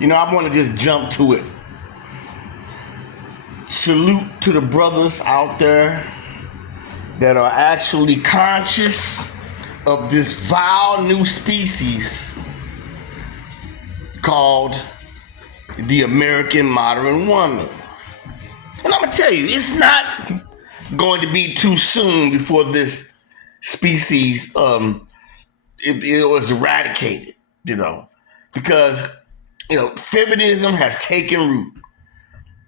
I want to just jump to it. Salute to the brothers out there that are actually conscious of this vile new species called the American modern woman. And I'm going to tell you, it's not going to be too soon before this species it was eradicated, because, feminism has taken root.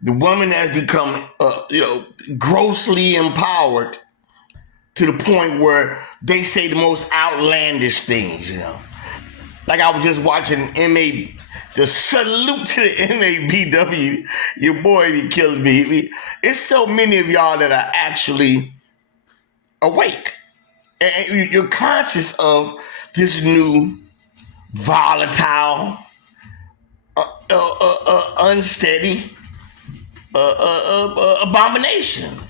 The woman has become, grossly empowered to the point where they say the most outlandish things, Like I was just watching the salute to the MABW. Your boy be killing me. It's so many of y'all that are actually awake. And you're conscious of this new volatile, unsteady abomination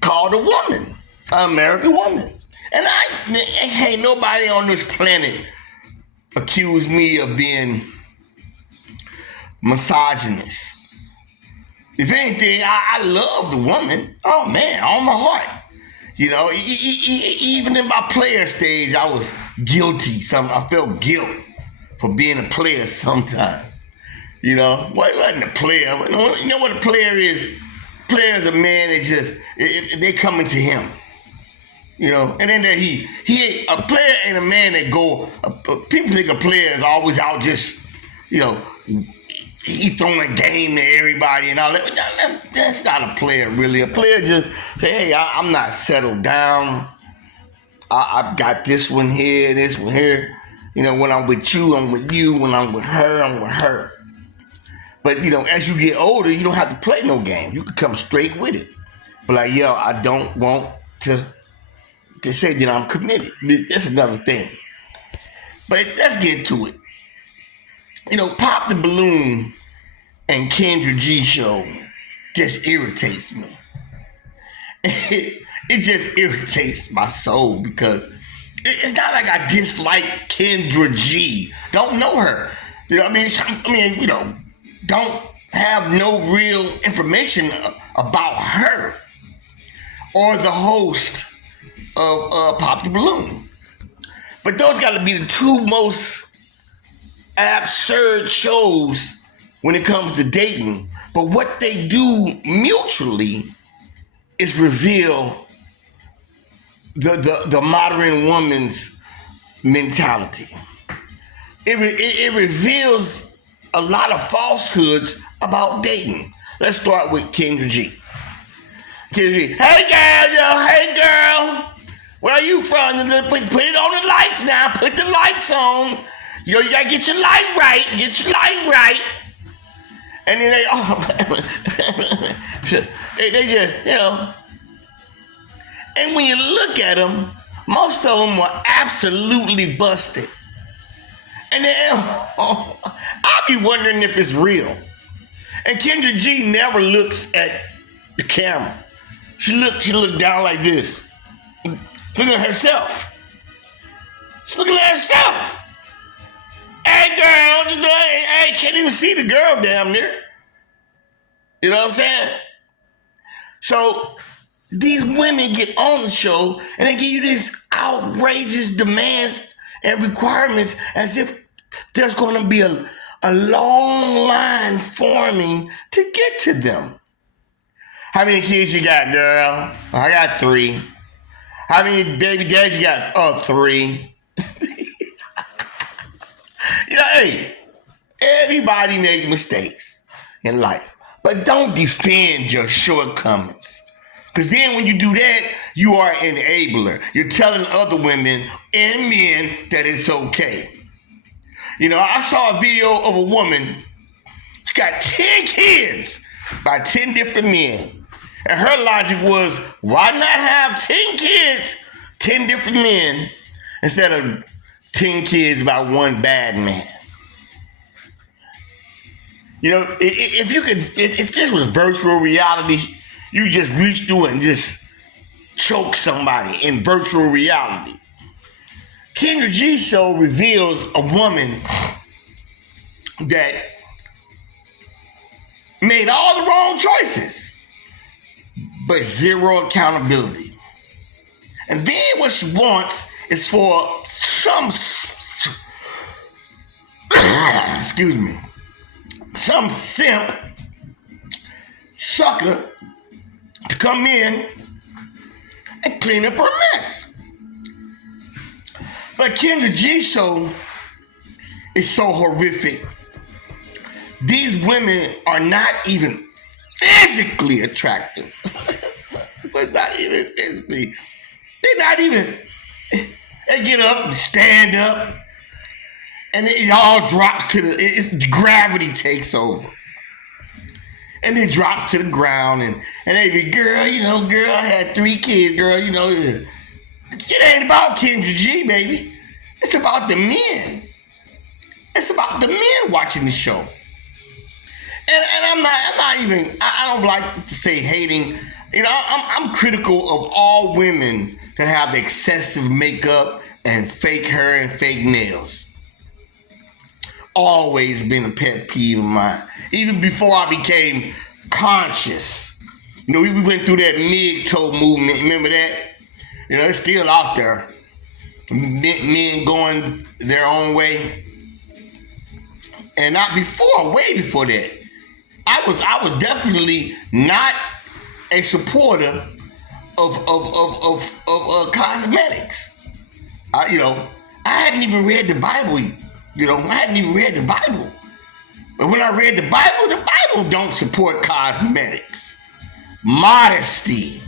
called a woman, an American woman. And ain't nobody on this planet accuse me of being misogynist. If anything, I love the woman. Oh man, on my heart. Even in my player stage, I was guilty. I felt guilt for being a player sometimes. Wasn't a player. You know what a player is? A player is a man that they coming to him. And then that he ain't a player ain't a man that go. People think a player is always out just, he throwing game to everybody and all that. That's not a player really. A player just say, hey, I'm not settled down. I've got this one here, this one here. When I'm with you, I'm with you. When I'm with her, I'm with her. But, as you get older, you don't have to play no game. You can come straight with it. But like, I don't want to say that I'm committed. That's another thing. But let's get to it. Pop the Balloon and Kendra G show just irritates me. It just irritates my soul because it's not like I dislike Kendra G. Don't know her. Don't have no real information about her or the host of Pop the Balloon. But those got to be the two most absurd shows when it comes to dating. But what they do mutually is reveal the modern woman's mentality. It reveals a lot of falsehoods about dating. Let's start with Kendra G. Kendra G, hey girl, where are you from? Put it on the lights now. Put the lights on. You gotta get your light right. And then they just, And when you look at them, most of them were absolutely busted. And then I'll be wondering if it's real. And Kendra G never looks at the camera. She looked down like this. Looking at herself. She's looking at herself. Hey girl, hey, can't even see the girl damn near. You know what I'm saying? So these women get on the show and they give you these outrageous demands and requirements as if there's going to be a long line forming to get to them. How many kids you got, girl? I got 3. How many baby daddies you got? 3. Hey, everybody makes mistakes in life, but don't defend your shortcomings. Because then when you do that, you are an enabler. You're telling other women and men that it's okay. I saw a video of a woman. She got 10 kids by 10 different men. And her logic was, why not have 10 kids, 10 different men, instead of 10 kids by one bad man? If this was virtual reality, you just reach through and just choke somebody in virtual reality. Kendra G show reveals a woman that made all the wrong choices, but zero accountability. And then what she wants is for some, excuse me, some simp sucker to come in and clean up her mess. But Kendra G show is so horrific. These women are not even physically attractive. But not even physically. They're not even. They get up and stand up, and it all drops to the. Gravity takes over. And it drops to the ground, and they be, girl, girl, I had 3 kids, girl, It ain't about Kendra G, baby. It's about the men. It's about the men watching the show. And I'm not even, I don't like to say hating. I'm critical of all women that have the excessive makeup and fake hair and fake nails. Always been a pet peeve of mine. Even before I became conscious. We went through that mid-toe movement. Remember that? It's still out there. Men going their own way. And not before, way before that. I was definitely not a supporter of cosmetics. I hadn't even read the Bible. I hadn't even read the Bible. But when I read the Bible don't support cosmetics. Modesty.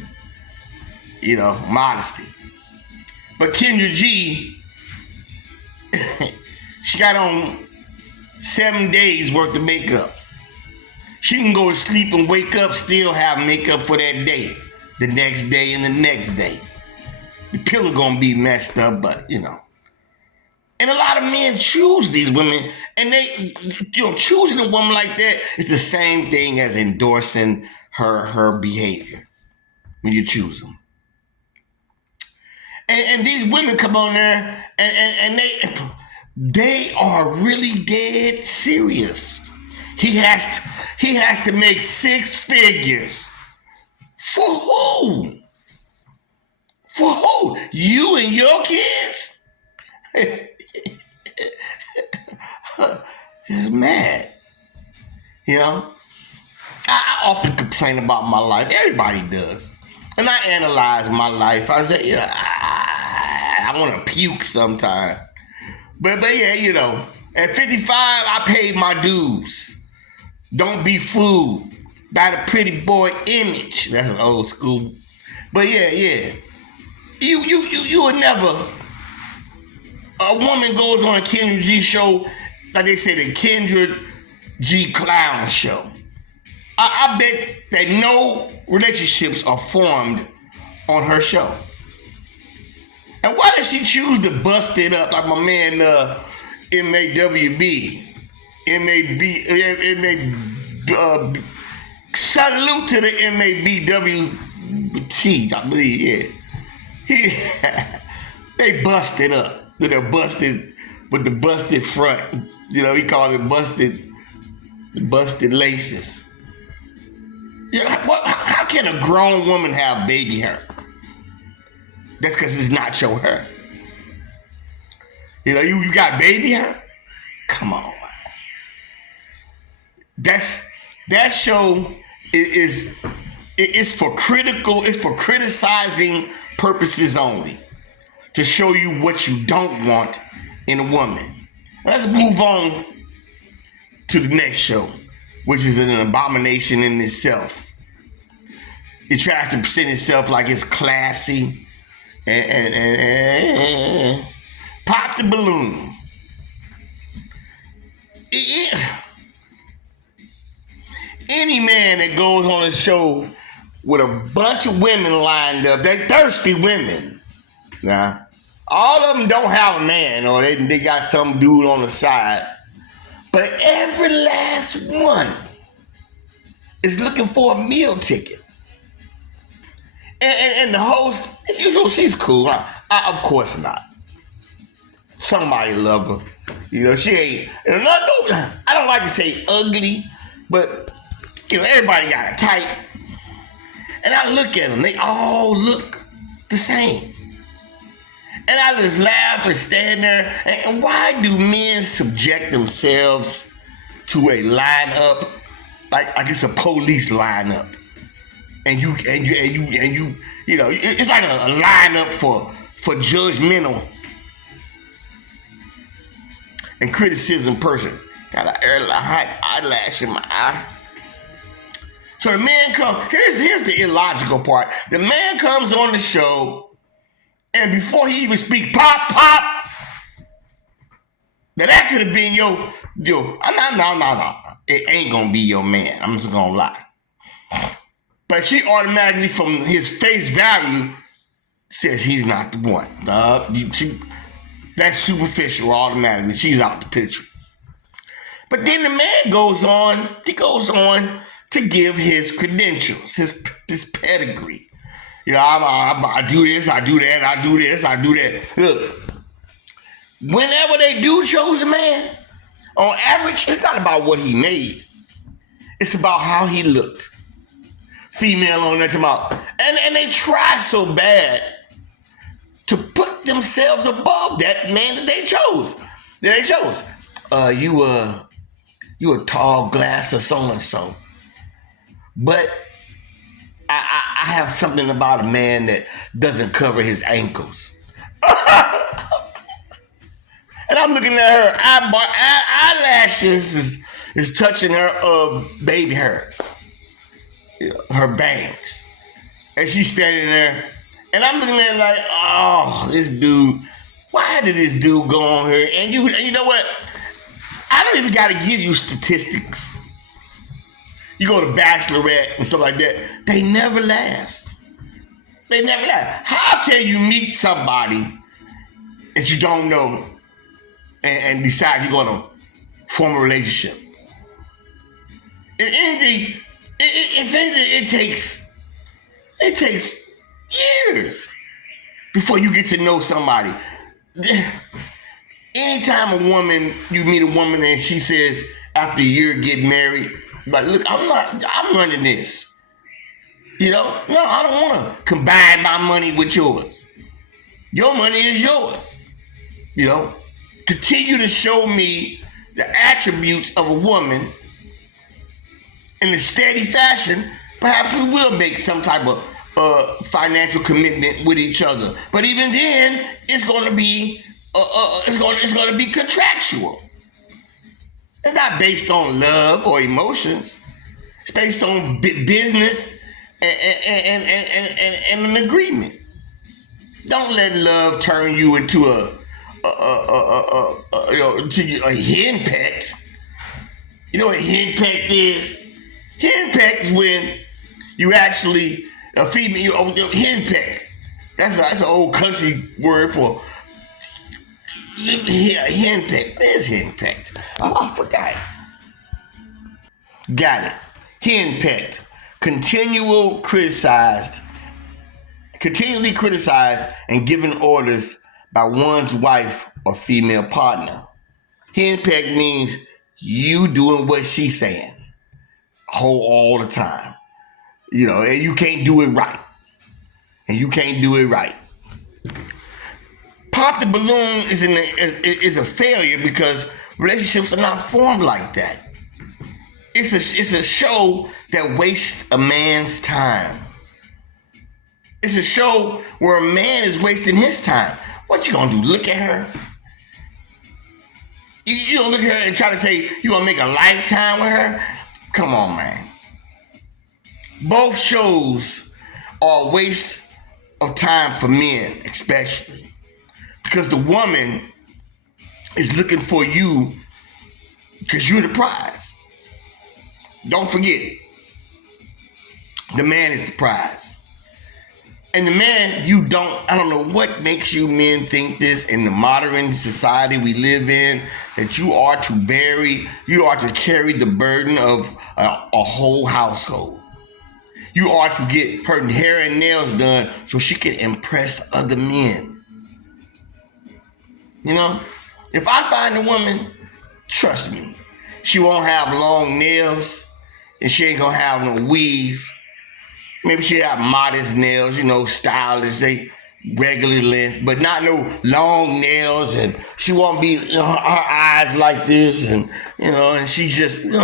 Modesty. But Kendra G, she got on 7 days worth of makeup. She can go to sleep and wake up, still have makeup for that day. The next day and the next day. The pillow gonna be messed up, but And a lot of men choose these women, and they, choosing a woman like that is the same thing as endorsing her behavior when you choose them. And these women come on there, and they are really dead serious. He has to make 6 figures. For who? For who? You and your kids? Just mad. I often complain about my life. Everybody does. And I analyze my life. I say, I want to puke sometimes. But yeah, at 55, I paid my dues. Don't be fooled by the pretty boy image. That's an old school. But yeah. You would never. A woman goes on a Kendra G show, like they say, the Kendra G clown show. I bet that no relationships are formed on her show. And why does she choose to bust it up like my man MAWB? Salute to the MABWT, I believe, yeah. They busted up. They're busted with the busted front. He called it busted laces. How can a grown woman have baby hair? That's because it's not your hair. You got baby hair? Come on, man. That show is for criticizing purposes only. To show you what you don't want in a woman. Let's move on to the next show, which is an abomination in itself. It tries to present itself like it's classy and pop the balloon. Any man that goes on a show with a bunch of women lined up, they're thirsty women. Nah. All of them don't have a man, or they got some dude on the side. But every last one is looking for a meal ticket. And the host, she's cool. Of course not. Somebody love her. She ain't. I don't like to say ugly, but everybody got a type. And I look at them, they all look the same. And I just laugh and stand there. And why do men subject themselves to a lineup like it's a police lineup? And you know, it's like a lineup for judgmental and criticism person. Got a hot eyelash in my eye. So the man comes, here's the illogical part. The man comes on the show, and before he even speaks, pop. Now that could have been your, no. It ain't gonna be your man. I'm just gonna lie. But she automatically, from his face value, says he's not the one. That's superficial automatically. She's out the picture. But then the man goes on to give his credentials, his pedigree. You know, I do this, I do that, I do this, I do that. Look, whenever they do choose a man, on average, it's not about what he made. It's about how he looked. Female on that tomorrow. And they try so bad to put themselves above that man that they chose. You a tall glass of so-and-so. But I have something about a man that doesn't cover his ankles. And I'm looking at her eyelashes is touching her baby hairs, her bangs. And she's standing there. And I'm looking at her like, oh, this dude, why did this dude go on here? And you know what? I don't even got to give you statistics. You go to Bachelorette and stuff like that. They never last. How can you meet somebody that you don't know and decide you're going to form a relationship? If anything, it takes years before you get to know somebody. Anytime you meet a woman and she says after a year get married, like, look, I'm running this. You know? No, I don't want to combine my money with yours. Your money is yours. You know? Continue to show me the attributes of a woman in a steady fashion. Perhaps we will make some type of financial commitment with each other. But even then, it's going to be contractual. It's not based on love or emotions. It's based on business and an agreement. Don't let love turn you into a henpecked. You know what henpecked is? Henpecked is when you actually a female henpecked. That's an old country word for. Yeah, henpecked. There's henpecked. Oh, I forgot. Got it. Henpecked. Continually criticized and given orders by one's wife or female partner. Henpecked means you doing what she's saying all the time. You know, and you can't do it right. Pop the Balloon is a failure because relationships are not formed like that. It's a show that wastes a man's time. It's a show where a man is wasting his time. What you gonna do? Look at her? You gonna look at her and try to say you gonna make a lifetime with her? Come on, man. Both shows are a waste of time for men, especially. Because the woman is looking for you because you're the prize. Don't forget, the man is the prize. And the man, I don't know what makes you men think this in the modern society we live in, that you are to carry the burden of a whole household. You are to get her hair and nails done so she can impress other men. You know, if I find a woman, trust me, she won't have long nails and she ain't gonna have no weave. Maybe she have modest nails, stylish, they regular length, but not no long nails, and she won't be, her eyes like this, and she's just, and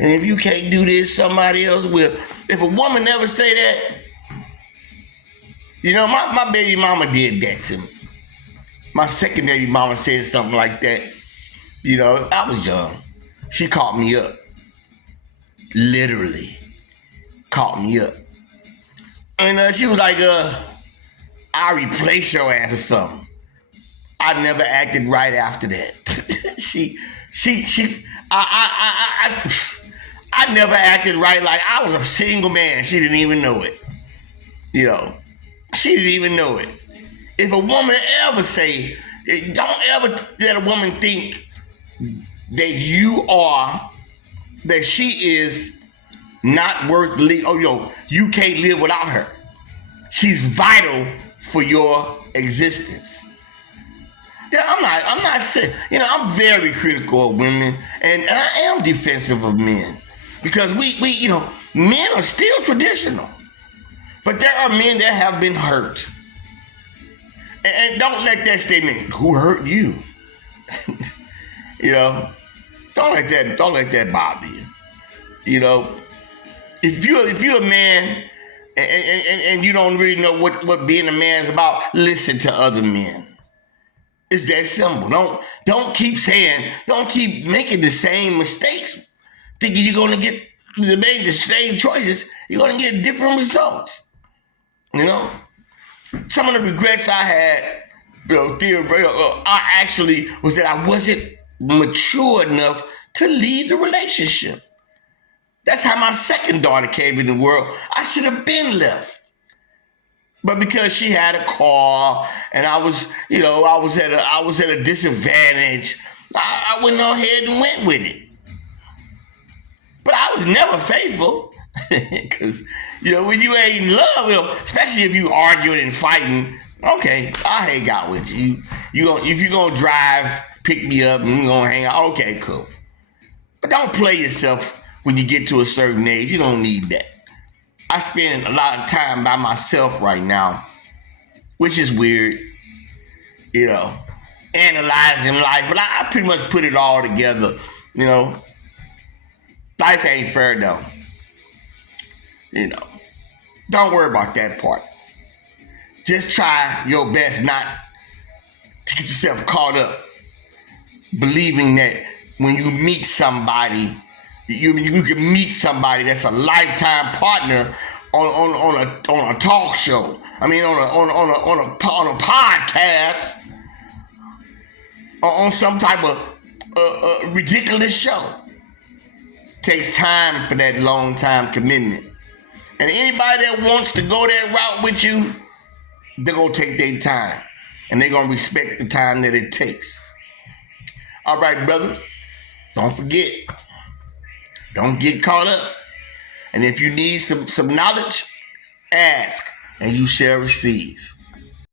if you can't do this, somebody else will. If a woman never say that, my baby mama did that to me. My second baby mama said something like that. I was young. She caught me up. Literally caught me up. And she was like, I'll replace your ass or something. I never acted right after that. I never acted right, like I was a single man. She didn't even know it. She didn't even know it. If a woman ever say, don't ever let a woman think that she is not worth living. Oh, you can't live without her. She's vital for your existence. Yeah, I'm not saying, I'm very critical of women, and I am defensive of men. Because we men are still traditional. But there are men that have been hurt. And don't let that statement, who hurt you? Don't let that bother you. If you're a man and you don't really know what being a man is about, listen to other men. It's that simple. Don't keep making the same mistakes, thinking you're gonna make the same choices. You're gonna get different results. Some of the regrets I had, actually was that I wasn't mature enough to leave the relationship. That's how my second daughter came in the world. I should have been left. But because she had a car and I was at a disadvantage, I went ahead and went with it. But I was never faithful. Because, when you ain't in love, especially if you arguing and fighting, okay, I'll hang out with you. If you're going to drive, pick me up, and we're going to hang out, okay, cool. But don't play yourself when you get to a certain age. You don't need that. I spend a lot of time by myself right now, which is weird, analyzing life. But I pretty much put it all together, Life ain't fair, though. Don't worry about that part. Just try your best not to get yourself caught up believing that when you meet somebody, you can meet somebody that's a lifetime partner on a talk show. I mean, on a podcast, or on some type of ridiculous show. Takes time for that long time commitment. And anybody that wants to go that route with you, they're going to take their time. And they're going to respect the time that it takes. All right, brothers. Don't forget. Don't get caught up. And if you need some knowledge, ask and you shall receive.